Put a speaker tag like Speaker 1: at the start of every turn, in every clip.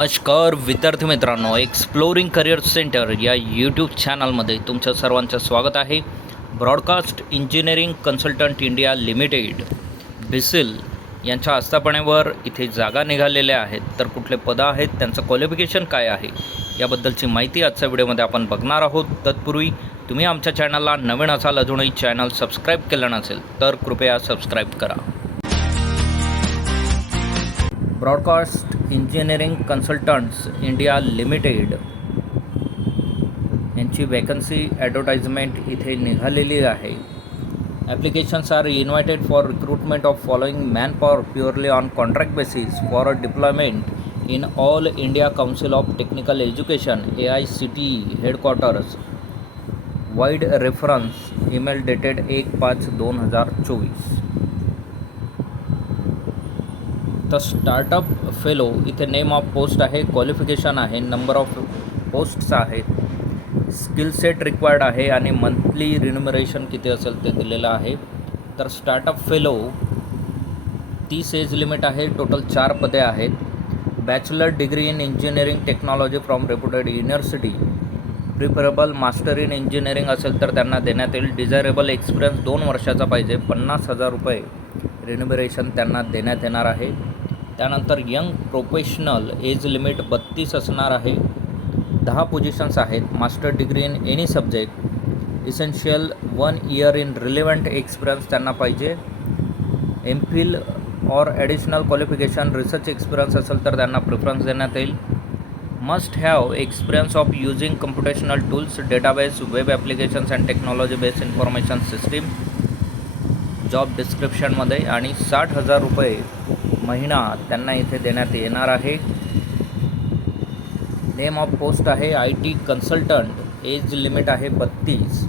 Speaker 1: नमस्कार विद्यार्थी मित्रांनो एक्सप्लोरिंग करिअर सेंटर या यूट्यूब चॅनलमध्ये तुमच्या सर्वांचं स्वागत आहे. Broadcast engineering consultant India limited BECIL यांच्या आस्थापनेवर इथे जागा निघालेल्या आहेत. तर कुठले पदं आहेत त्यांचं क्वालिफिकेशन काय आहे याबद्दलची माहिती आजच्या व्हिडिओमध्ये आपण बघणार आहोत. तत्पूर्वी तुम्ही आमच्या चॅनलला नवीन असाल अजूनही चॅनल सबस्क्राईब केलं नसेल तर कृपया सबस्क्राईब करा. Broadcast engineering consultants India limited. यांची वॅकन्सी ॲडव्हर्टाइजमेंट इथे निघालेली आहे. Applications are invited for recruitment of following man power purely on contract basis for a deployment in All India Council of Technical Education A I C T headquarters vide reference email dated एक पाच दोन हजार चोवीस. तर startup fellow इथे name of post आहे qualification आहे number of posts आहेत स्किल सेट रिक्वायर्ड आहे आणि मंथली रिन्युमरेशन किती असेल ते दिलेलं आहे. तर स्टार्टअप फेलो तीस एज लिमिट आहे टोटल चार पदे आहेत. Bachelor degree in engineering technology from reputed university preferable master in engineering असेल तर त्यांना देण्यात येईल. डिझायरेबल एक्सपिरियन्स दोन वर्षाचा पाहिजे. पन्नास हजार रुपये रिन्युमरेशन त्यांना देण्यात येणार आहे. त्यानंतर यंग प्रोफेशनल एज लिमिट बत्तीस असणार आहे. दहा पोझिशन्स आहेत. Master degree in any subject essential one year in relevant experience त्यांना पाहिजे. M Phil or additional qualification research experience असेल तर त्यांना प्रिफरन्स देण्यात येईल. Must have experience of using computational tools database web applications and technology based information system job डिस्क्रिप्शनमध्ये आणि साठ हजार रुपये महिना त्यांना इथे देण्यात येणार आहे. नेम ऑफ पोस्ट आहे I T consultant age limit आहे बत्तीस.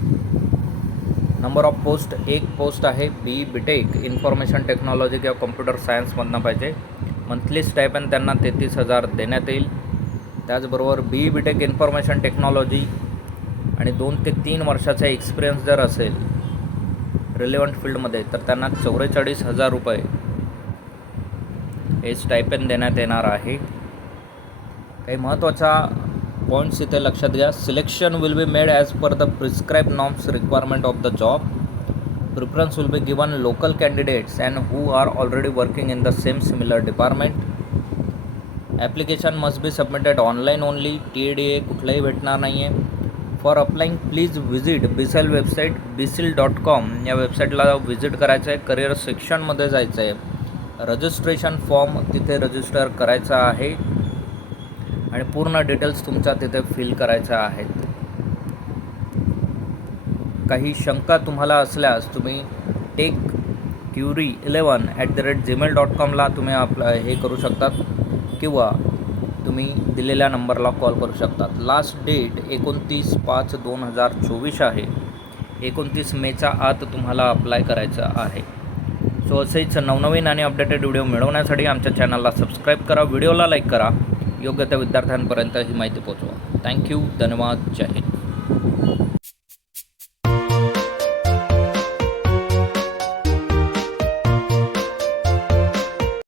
Speaker 1: नंबर ऑफ पोस्ट एक पोस्ट आहे बी बीटेक इन्फॉर्मेशन टेक्नॉलॉजी किंवा कम्प्युटर सायन्समधनं पाहिजे. मंथली स्टायपन त्यांना तेहतीस हजार देण्यात येईल. त्याचबरोबर B B tech information technology आणि दोन ते तीन वर्षाचा एक्सपिरियन्स जर असेल रिलेवंट फील्डमध्ये तर त्यांना चौवेचाळीस हजार रुपये हे स्टायपेन देण्यात येणार आहे. काही महत्त्वाच्या पॉईंट्स इथे लक्षात घ्या. Selection will be made as per the prescribe norms requirement of the job preference will be given local candidates and who are already working in the same similar department application must be submitted online only T A D A कुठलाही भेटणार नाही आहे for applying please visit BECIL website BECIL dot com या वेबसाईटला visit करायचं आहे career सेक्शनमध्ये जायचं आहे रजिस्ट्रेशन फॉर्म तिथे रजिस्टर करायचा आहे. आणि पूर्ण डिटेल्स तुमच्या तिथे फिल करायच्या आहेत. काही शंका तुम्हाला असल्यास तुम्ही tech query eleven at the rate Gmail dot कॉमला तुम्ही आपलं हे करू शकतात. किंवा तुम्ही दिलेल्या नंबरला कॉल करू शकतात. लास्ट डेट एकोणतीस पाच दोन हजार चोवीस आहे. एकोणतीस मेच्या आत तुम्हाला अप्लाय करायचं आहे. सो असेच नवनवीन आणि अपडेटेड व्हिडिओ मिळवण्यासाठी आमच्या चॅनलला सबस्क्राईब करा व्हिडिओला लाईक करा. योग्य त्या विद्यार्थ्यांपर्यंत ही माहिती पोचवा थँक्यू धन्यवाद. जय हिंद.